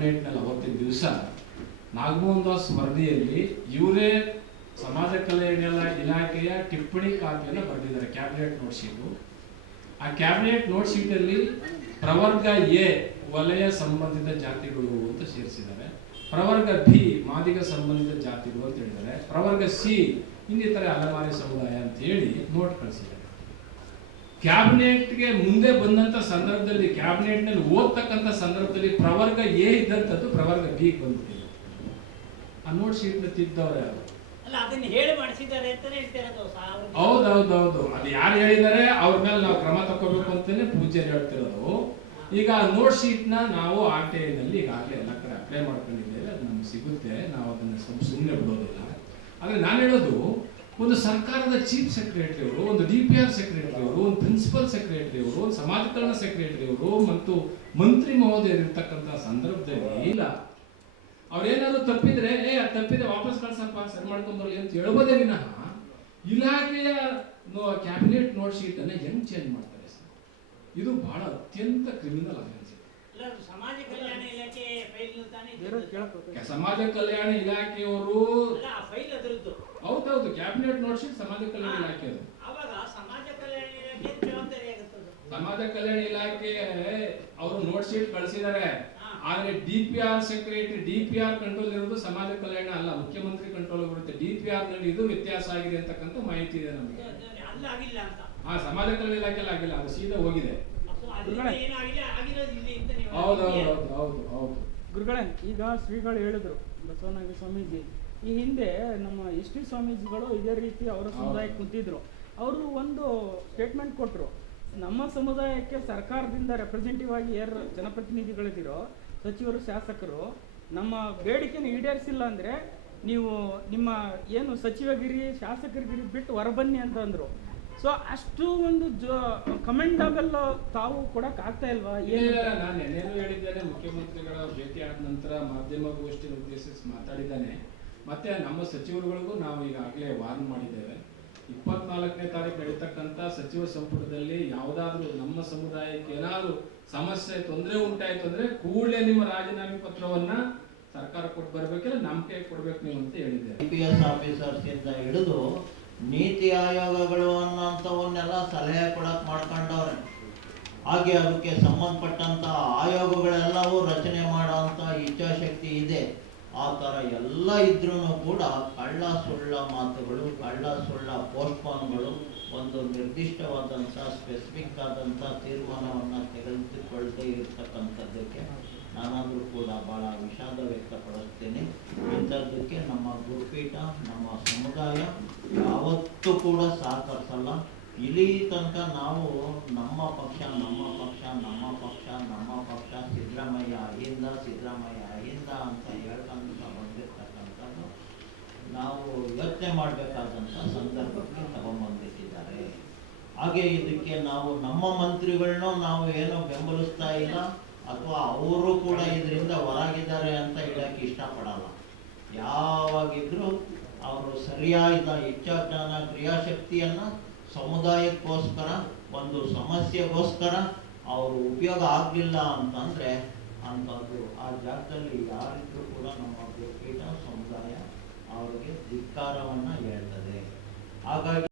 ಕ್ಯಾಬಿನೆಟ್ನಲ್ಲಿ ಅವತ್ತಿನ ದಿವಸ ನಾಗಮೋಹನ್ ದಾಸ್ ವರದಿಯಲ್ಲಿ ಇವರೇ ಸಮಾಜ ಕಲ್ಯಾಣ ಇಲಾಖೆಯ ಟಿಪ್ಪಣಿ ಕಾಪಿಯನ್ನು ಬರೆದಿದ್ದಾರೆ ಕ್ಯಾಬಿನೆಟ್ ನೋಟ್ ಶೀಟು. ಆ ಕ್ಯಾಬಿನೆಟ್ ನೋಟ್ ಶೀಟಲ್ಲಿ ಪ್ರವರ್ಗ ಎ ವಲಯ ಸಂಬಂಧಿತ ಜಾತಿಗಳು ಅಂತ ಸೇರಿಸಿದ್ದಾರೆ, ಪ್ರವರ್ಗ ಬಿ ಮಾದಿಗ ಸಂಬಂಧಿತ ಜಾತಿಗಳು ಅಂತ ಹೇಳಿದ್ದಾರೆ, ಪ್ರವರ್ಗ ಸಿ ಇನ್ನಿತರ ಅಲೆಮಾರಿ ಸಮುದಾಯ ಅಂತ ಹೇಳಿ ನೋಟ್ ಕಳಿಸಿದ್ದಾರೆ. ಕ್ಯಾಬಿನೆಟ್ಗೆ ಮುಂದೆ ಬಂದಂತ ಸಂದರ್ಭದಲ್ಲಿ ಕ್ಯಾಬಿನೆಟ್ನಲ್ಲಿ ಓದ್ತಕ್ಕಂಥ ಸಂದರ್ಭದಲ್ಲಿ ಪ್ರವರ್ಗ ಎ ಇದ್ದಂಥದ್ದು ಪ್ರವರ್ಗ ಬಿ ಬಂದ್ಬಿಟ್ಟಿದೆ. ಆ ನೋಟ್ ಶೀಟ್ ತಿದ್ದವ್ರೆ ಅವರು. ಹೌದೌದೌದು, ಅದು ಯಾರು ಹೇಳಿದ್ದಾರೆ ಅವ್ರ ಮೇಲೆ ನಾವು ಕ್ರಮ ತಗೋಬೇಕು ಅಂತಾನೆ ಪೂಜ್ಯರು ಹೇಳ್ತಿರೋದು. ಈಗ ನೋಟ್ ಶೀಟ್ ನಾವು RTI ನಲ್ಲಿ ಈಗಾಗಲೇ ಎಲ್ಲ ಕಡೆ ಅಪ್ಲೈ ಮಾಡ್ಕೊಂಡಿದ್ದೇವೆ, ಅದು ನಮ್ಗೆ ಸಿಗುತ್ತೆ, ನಾವು ಅದನ್ನ ಸುಮ್ಮನೆ ಬಿಡೋದಿಲ್ಲ. ಆದ್ರೆ ನಾನು ಹೇಳೋದು, ಒಂದು ಸರ್ಕಾರದ ಚೀಫ್ ಸೆಕ್ರೆಟರಿ ಅವರು, ಒಂದು DPR ಸೆಕ್ರೆಟರಿ ಅವರು, ಒಂದು ಪ್ರಿನ್ಸಿಪಲ್ ಸೆಕ್ರೆಟರಿ ಅವರು, ಒಂದು ಸಮಾಜ ಕಲ್ಯಾಣ ಸೆಕ್ರೆಟರಿ ಅವರು ಮತ್ತು ಮಂತ್ರಿ ಮಹೋದಯರು ಇರ್ತಕ್ಕಂಥ ಸಂದರ್ಭದಲ್ಲಿ ಇಲ್ಲ ಅವ್ರೇನಾದ್ರು ತಪ್ಪಿದ್ರೆ ತಪ್ಪಿದೆ ವಾಪಸ್ ಕಳ್ಸಪ್ಪ ಸರಿ ಮಾಡ್ಕೊಂಡ್ಬರಲಿ ಅಂತ ಹೇಳ್ಬೋದೇ ವಿನಃ ಇಲಾಖೆಯ ಕ್ಯಾಬಿನೆಟ್ ನೋಟ್ ಶೀಟ್ ಅನ್ನ ಹೆಂಗ್ ಚೇಂಜ್ ಮಾಡ್ತಾರೆ ಸರ್? ಇದು ಬಹಳ ಅತ್ಯಂತ ಕ್ರಿಮಿನಲ್ ಅಫೆನ್ಸ್. ಸಮಾಜ ಕಲ್ಯಾಣ ಇಲಾಖೆ ಸಮಾಜ ಕಲ್ಯಾಣ ಇಲಾಖೆಯವರು ಹೌದೌದು, ಕ್ಯಾಬಿನೆಟ್ ನೋಟ್ ಶೀಟ್ ಸಮಾಜ ಕಲ್ಯಾಣ ಇಲಾಖೆ ಅದು. ಸಮಾಜ ಕಲ್ಯಾಣ ಇಲಾಖೆ ಜವಾಬ್ದಾರಿ ಆಗುತ್ತೆ. ಸಮಾಜ ಕಲ್ಯಾಣ ಇಲಾಖೆ ಅವರು ನೋಟ್ ಶೀಟ್ ಕಳಿಸಿದ್ದಾರೆ, ಆದ್ರೆ DPR ಸೆಕ್ರೆಟರಿ DPR ಕಂಟ್ರೋಲ್ ಇರೋದು ಸಮಾಜ ಕಲ್ಯಾಣ ಅಲ್ಲ, ಮುಖ್ಯಮಂತ್ರಿ ಕಂಟ್ರೋಲ್ ಬರುತ್ತೆ. DPR ನಲ್ಲಿ ಇದು ವ್ಯತ್ಯಾಸ ಆಗಿದೆ ಅಂತಕ್ಕಂಥ ಮಾಹಿತಿ ಇದೆ ನಮಗೆ. ಸಮಾಜ ಕಲ್ಯಾಣ ಇಲಾಖೆ ಆಗಿಲ್ಲ, ಅದು ಸೀದಾ ಹೋಗಿದೆ. ಗುರುಗಳೇ, ಈಗ ಶ್ರೀಗಳು ಹೇಳಿದ್ರು ಬಸವನಾಗಿ ಸ್ವಾಮೀಜಿ, ಈ ಹಿಂದೆ ನಮ್ಮ ಎಸ್ ಟಿ ಸ್ವಾಮೀಜಿಗಳು ಇದೇ ರೀತಿ ಅವರ ಸಮುದಾಯಕ್ಕೆ ಕುಂತಿದ್ರು. ಅವರು ಒಂದು ಸ್ಟೇಟ್ಮೆಂಟ್ ಕೊಟ್ಟರು, ನಮ್ಮ ಸಮುದಾಯಕ್ಕೆ ಸರ್ಕಾರದಿಂದ ರೆಪ್ರೆಸೆಂಟೇಟಿವ್ ಆಗಿ ಯಾರು ಜನಪ್ರತಿನಿಧಿಗಳಿದ್ದೀರೋ ಸಚಿವರು ಶಾಸಕರು ನಮ್ಮ ಬೇಡಿಕೆನ ಈಡೇರಿಸಿಲ್ಲ ಅಂದರೆ ನೀವು ನಿಮ್ಮ ಏನು ಸಚಿವಗಿರಿ ಶಾಸಕರಿಗಿರಿ ಬಿಟ್ಟು ಹೊರಬನ್ನಿ ಅಂತಂದರು. ಸೊ ಅಷ್ಟು ಒಂದು ಕಮೆಂಡಬಲ್ ತಾವು ಕೊಡಕ್ಕೆ ಆಗ್ತಾ ಇಲ್ವಾ? ನಾನು ನೆನ್ನೆನೂ ಹೇಳಿದ್ದೇನೆ, ಮುಖ್ಯಮಂತ್ರಿಗಳ ಭೇಟಿ ಆದ ನಂತರ ಮಾಧ್ಯಮಗೋಷ್ಠಿ ಉದ್ದೇಶಿಸಿ ಮಾತಾಡಿದ್ದಾನೆ. ಮತ್ತೆ ನಮ್ಮ ಸಚಿವರುಗಳಿಗೂ ನಾವು ಈಗಾಗಲೇ ವಾರ್ನ್ ಮಾಡಿದ್ದೇವೆ. 24ನೇ ತಾರೀಕು ನಡೀತಕ್ಕಂಥ ಸಚಿವ ಸಂಪುಟದಲ್ಲಿ ಯಾವುದಾದ್ರೂ ನಮ್ಮ ಸಮುದಾಯಕ್ಕೆ ಏನಾದರೂ ಸಮಸ್ಯೆ ತೊಂದರೆ ಉಂಟಾಯ್ತು ಅಂದ್ರೆ ಕೂಡಲೇ ನಿಮ್ಮ ರಾಜೀನಾಮೆ ಪತ್ರವನ್ನ ಸರ್ಕಾರ ಕೊಟ್ಟು ಬರ್ಬೇಕಿಲ್ಲ, ನಮ್ಮ ಕೈ ಕೊಡ್ಬೇಕು ನೀವು ಅಂತ ಹೇಳಿದ್ದೇವೆ. IPS ಆಫೀಸರ್ಸ್ ಇಂದ ಹಿಡಿದು ನೀತಿ ಆಯೋಗಗಳು ಅನ್ನೋಂಥವನ್ನೆಲ್ಲ ಸಲಹೆ ಕೊಡಕ್ ಮಾಡ್ಕೊಂಡವ್ರೆ. ಹಾಗೆ ಅದಕ್ಕೆ ಸಂಬಂಧಪಟ್ಟಂತ ಆಯೋಗಗಳೆಲ್ಲವೂ ರಚನೆ ಮಾಡುವಂತ ಇಚ್ಛಾಶಕ್ತಿ ಇದೆ. ಆ ಥರ ಎಲ್ಲ ಇದ್ರೂ ಕೂಡ ಕಳ್ಳ ಸುಳ್ಳ ಮಾತುಗಳು, ಕಳ್ಳ ಸುಳ್ಳ ಪೋಸ್ಟ್ಪೋನ್ಗಳು, ಒಂದು ನಿರ್ದಿಷ್ಟವಾದಂಥ ಸ್ಪೆಸಿಫಿಕ್ ಆದಂಥ ತೀರ್ಮಾನವನ್ನು ತೆಗೆದುಕೊಳ್ಳದೆ ಇರತಕ್ಕಂಥದ್ದಕ್ಕೆ ನಾನಾದರೂ ಕೂಡ ಭಾಳ ವಿಷಾದ ವ್ಯಕ್ತಪಡಿಸ್ತೇನೆ. ಇಂಥದ್ದಕ್ಕೆ ನಮ್ಮ ಗುರುಪೀಠ, ನಮ್ಮ ಸಮುದಾಯ ಯಾವತ್ತೂ ಕೂಡ ಸಹಕರಿಸಲ್ಲ. ಇಲ್ಲಿ ತನಕ ನಾವು ನಮ್ಮ ಪಕ್ಷ ನಮ್ಮ ಪಕ್ಷ ನಮ್ಮ ಪಕ್ಷ ನಮ್ಮ ಪಕ್ಷ ಸಿದ್ದರಾಮಯ್ಯ ಅಹಿಂದ ಸಿದ್ದರಾಮಯ್ಯ ಅಹಿಂದ ಅಂತ ಹೇಳ್ಕೊಂಡು ಬಂದಿರ್ತಕ್ಕಂಥದ್ದು ನಾವು ಯೋಚನೆ ಮಾಡಬೇಕಾದಂಥ ಸಂದರ್ಭಕ್ಕೆ ತಗೊಂಡ್ಬಂದಿಟ್ಟಿದ್ದಾರೆ. ಹಾಗೆ ಇದಕ್ಕೆ ನಾವು ನಮ್ಮ ಮಂತ್ರಿಗಳನ್ನೂ ನಾವು ಏನೋ ಬೆಂಬಲಿಸ್ತಾ ಇಲ್ಲ ಅಥವಾ ಅವರು ಕೂಡ ಇದರಿಂದ ಹೊರಗಿದ್ದಾರೆ ಅಂತ ಹೇಳಕ್ಕೆ ಇಷ್ಟಪಡಲ್ಲ. ಯಾವಾಗಿದ್ರೂ ಅವರು ಸರಿಯಾದ ಇಚ್ಛಾಜ್ಞಾನ ಕ್ರಿಯಾಶಕ್ತಿಯನ್ನು ಸಮುದಾಯಕ್ಕೋಸ್ಕರ ಒಂದು ಸಮಸ್ಯೆಗೋಸ್ಕರ ಅವರು ಉಪಯೋಗ ಆಗಲಿಲ್ಲ ಅಂತಂದರೆ ಅಂಥದ್ದು ಆ ಜಾಗದಲ್ಲಿ ಯಾರಿದ್ರೂ ಕೂಡ ನಮ್ಮ ಗುರುಪೀಠ ಸಮುದಾಯ ಅವರಿಗೆ ಧಿಕ್ಕಾರವನ್ನು